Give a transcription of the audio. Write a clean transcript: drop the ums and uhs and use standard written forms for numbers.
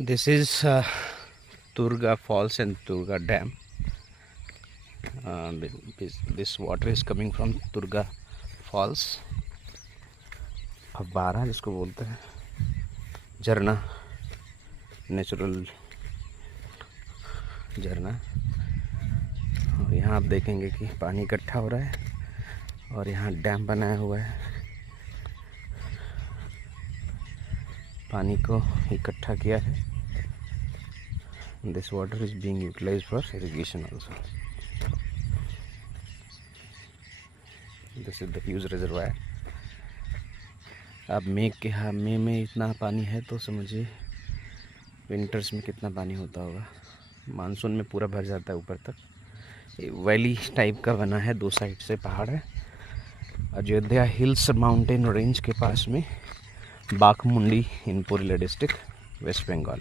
This is Turga Falls and Turga Dam. This water is coming from Turga Falls. फव्वारा जिसको बोलते हैं, झरना, नेचुरल झरना। और यहाँ आप देखेंगे कि पानी इकट्ठा हो रहा है और यहाँ डैम बनाया हुआ है पानी को इकट्ठा किया है। This water is being utilized for irrigation also. This is the huge reservoir. अब मई में इतना पानी है तो समझिए विंटर्स में कितना पानी होता होगा। मानसून में पूरा भर जाता है ऊपर तक। वैली टाइप का बना है, दो साइड से पहाड़ है। अयोध्या हिल्स माउंटेन रेंज के पास में बाघमुंडी इन पुरुलिया डिस्ट्रिक्ट, वेस्ट बंगाल।